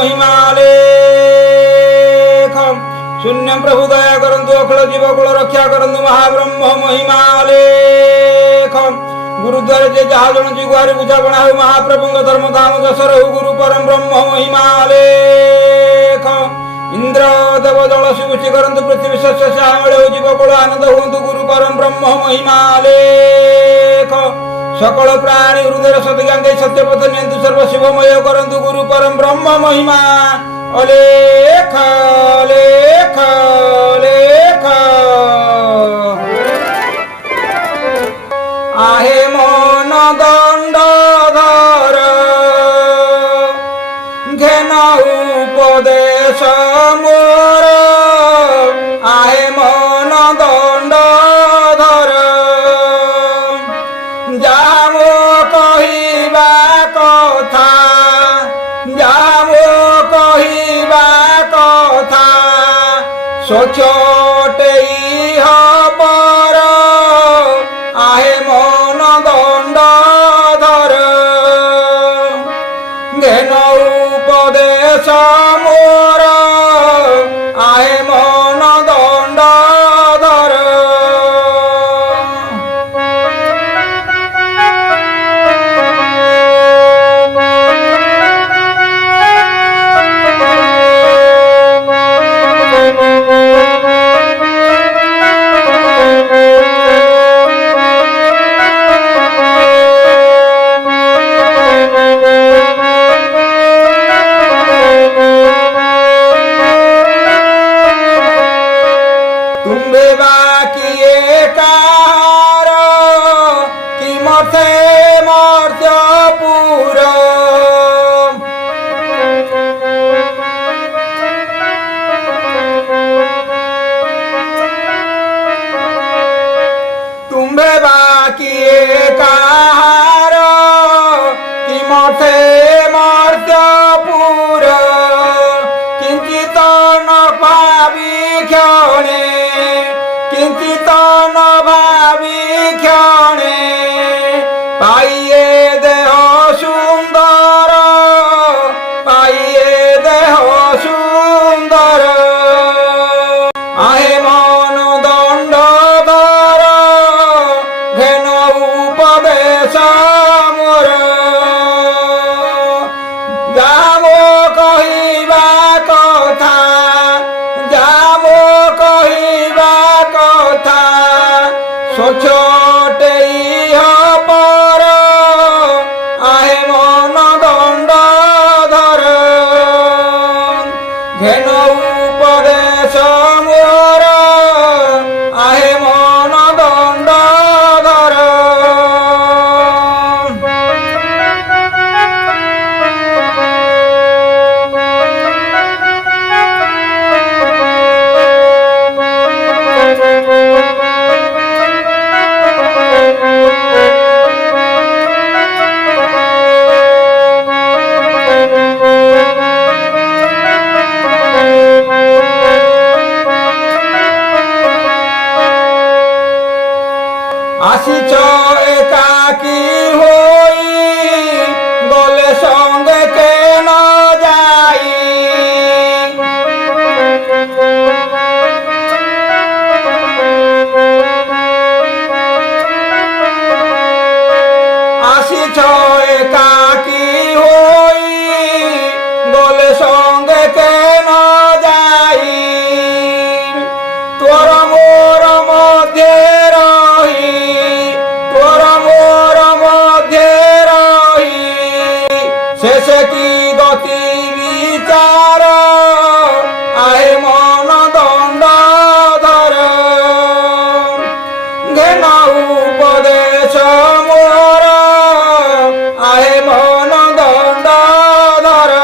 महिमालेख शून्य प्रभु दया करंतु अखिल जीवकुल रक्षा करंतु महाब्रह्म महिमालेख गुरुद्वार जे जहा जन गुहारी बुझापणा हो महाप्रभु धर्म धाम दशर हो गुरु परम ब्रह्म महिमालेख इंद्र देव जल सुवृष्टि करंतु पृथ्वी शस्य श्यामल हो जीवकुल आनंद हुंतु गुरु परम ब्रह्म महिमालेख सकल प्राणी हृदय सतज्ञान दे सत्यपथ नियंतु सर्व शिवमय करंतु गुरु परम ब्रह्म महिमा अलेख लेख लेख आहे मन दंडधर घेन उपदेश मोर आहे मन दंडधर जामो कहिबा कथा जामो कहिबा कथा सोचोटेई पर आहे मन दंडधर घेन उपदेश मोर आहे मन दंडधर तुम्बे बाकिए कार कि मथे मर्त्यपुर तुम्बे बाकिए कार कि मथे मर्त्यपुर किंचित न पावि क्षणे किंचित न भावि क्षणे पाइए देह सुंदर पाइए देह सुंदर आहे मन दंडधर घेन उपदेश मोर जामो कहिबा कथा जामो कहिबा कथा सोचोटेई पर आहे मन दंडधर घेन उपदेश मोर आहे मन दंडधर आसिच एकाकी होई गले संगे केन जाई आसिच एकाकी होई गले संगे केन जाई तोर मोर मध्य शेष की गति विचार आहे मन दंडधर घेन उपदेश मोर आहे मन दंडधर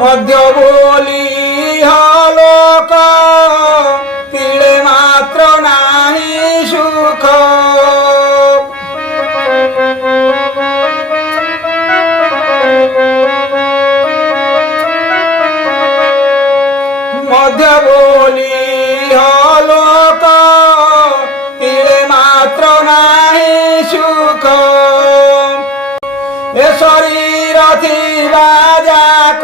मध्य बोली ইহলোক তিলে মাত্র নাহি সুখ। মধ্য বলি ইহলোক তিলে মাত্র নাহি সুখ। এ শরীর থিবা যাক,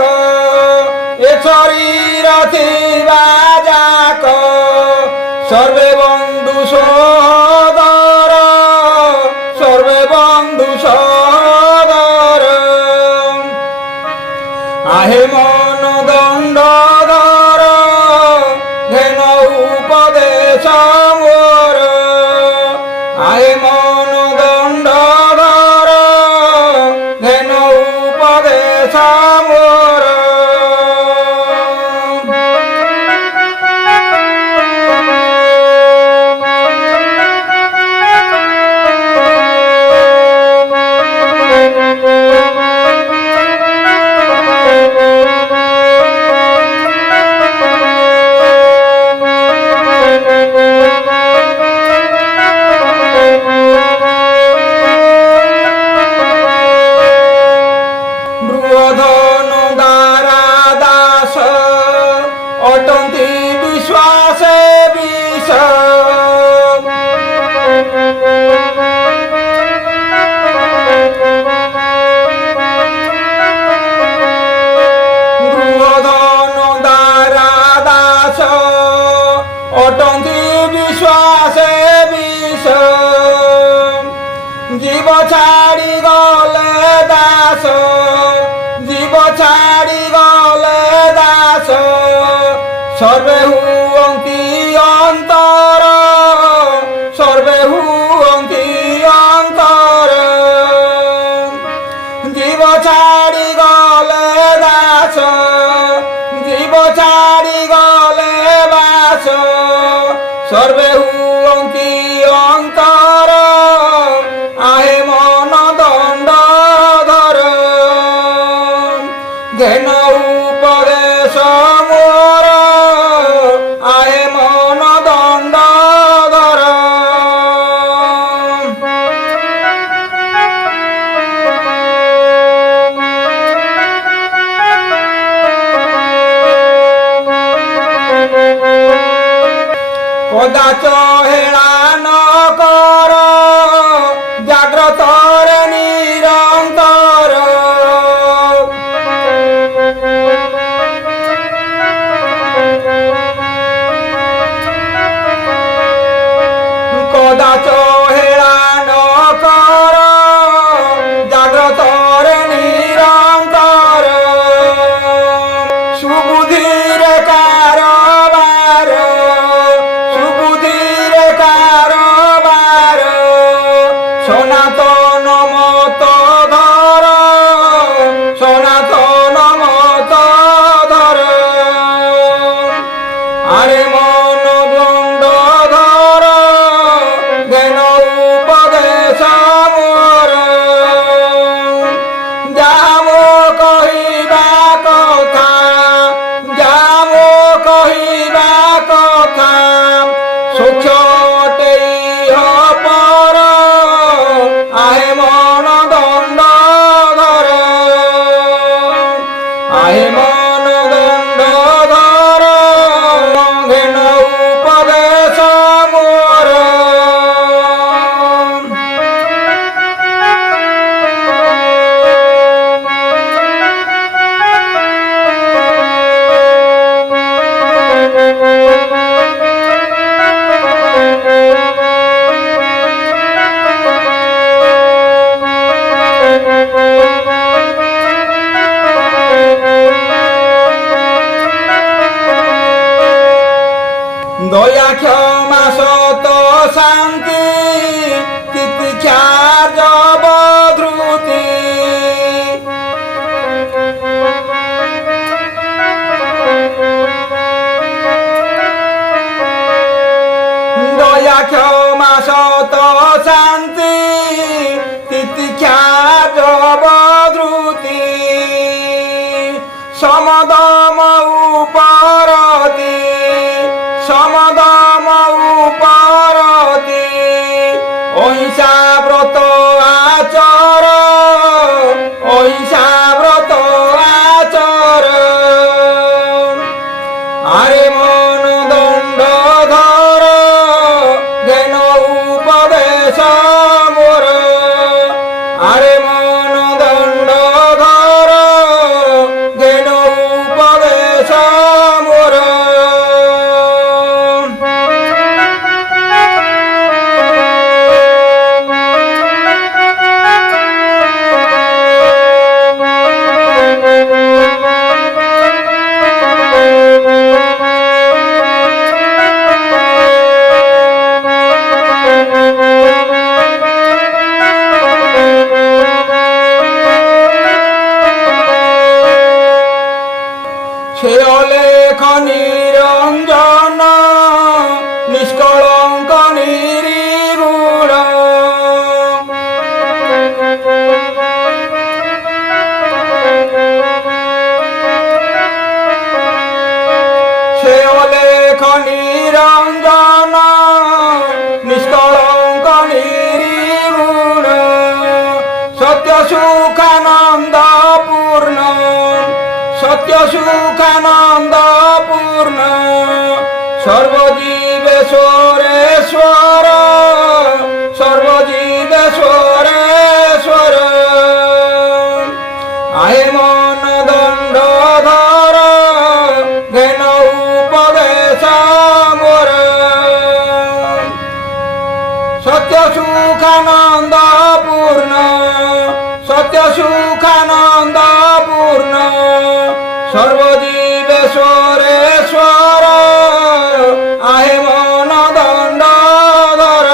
এ শরীর থিবা যাক সর্বে বন্ধু সহোদর, সর্বে বন্ধু সহোদর। আহে মন দণ্ড ধর ঘেন উপদেশ মোর। আহে মন দণ্ড ধর ঘেন উপদেশ মোর। বৃহধনু দ্বারা দাস অটন্তি বিশ্বাসে বিষ। বৃহধনু দ্বারা দাস অটন্তি বিশ্বাসে বিষ। জীব ছাড়ি গলে দাস, জীব ছাড়ি গলে দাস সর্বে হুয়ন্তি অন্তর, সর্বে হুয়ন্তি অন্তর। জীব ছাড়ি গলে দাস, জীব ছাড়ি গলে বাস সর্বে হুয়ন্তি অন্তর। আহে মন দণ্ড ধর ঘেন উপদেশ মোর। আহে মন দণ্ড ধর। কদাচ হেলা ন কর জাগ্রতরে নিরন্তর। কদাচ হেলা ন কর জাগ্রতরে নিরন্তর। সুবুদ্ধির কারবার, সুবুদ্ধির কারবার সনাতন মত ধর, সনাতন মত ধর। আরে মন দণ্ড ধর ঘেন উপদেশ মোর। যাম কহিবা কথা, যাম কহিবা কথা সূক্ষ্মতে ইহ পর। আহে মন দণ্ড ধর, আহে মন দণ্ড ধর ঘেন উপদেশ মোর। দয়া ক্ষমা সত শান্তি তিতিক্ষা জব ধ্রুতি। দয়া ক্ষমা সত শান্তি তিতিক্ষা জব ধ্রুতি। समदम उपरति समदम उपरति अहिंसा व्रत आचर अहिंसा व्रत आचर आरे मन दंड धर জ্ঞান उपदेश मोर आरे मन दंड धर জ্ঞান उपदेश मोर সে অলেখ নিরঞ্জন নিষ্কলঙ্ক নির্গুণ সে অলেখ নিরঞ্জন নিষ্কলঙ্ক নির্গুণ সত্য সুখানন্দ পূর্ণ सत्य सुखानंद पूर्ण सर्वजीवेश्वरेश्वर सर्वजीवेश्वरेश्वर आहे मन दंड धर জ্ঞান उपदेश मोर सत्य सुखानंद पूर्ण सत्य सुखानंद पूर्ण सर्वजीवेश्वरेश्वर आहे मन दंड धर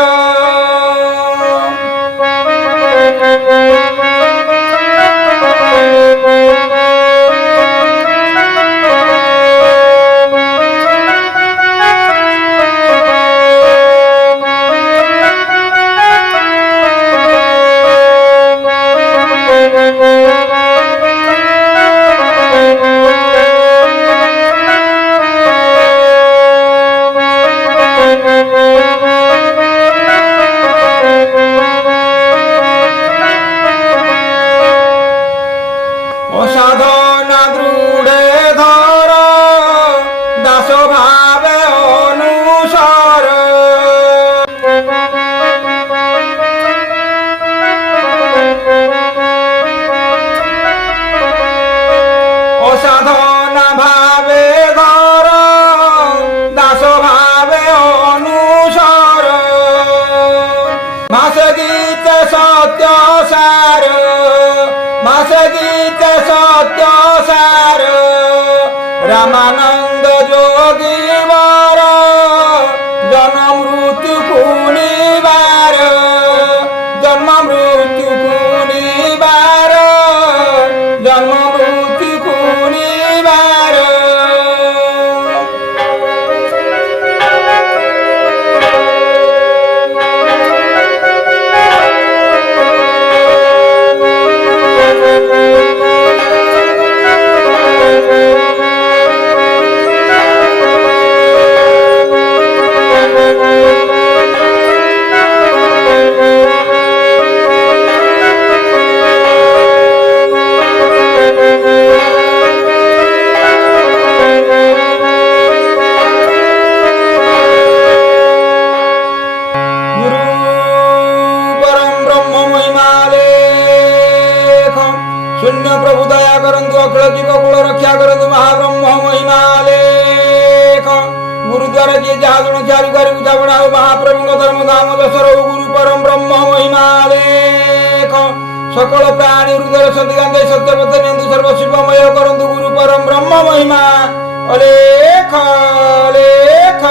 असाधना दृढ़े धर दास भावे अनुसार असाधना भावे धर दास भावे अनुसार मास गीत सत्य सार मास गीत सत्य सार रामानंद जोगी बार जन्म मृत्यु कुनिबार जन्म मृत्यु कुनिबार जन्म मृत्यु कुनिबार शून्य प्रभु दया करंतु अखिल जीव कुल रक्षा करंतु महाब्रह्म महिमा लेख गुरुद्वारा जी जहा जन चारु कर पूजा बढ़ाओ महाप्रभु धर्म धाम दशर गुरु परम ब्रह्म महिमा लेख सकल प्राणी हृदय सदिगांधे सत्यपथ नियंतु सर्व शिवमय करंतु गुरु परम ब्रह्म महिमा अलेख लेख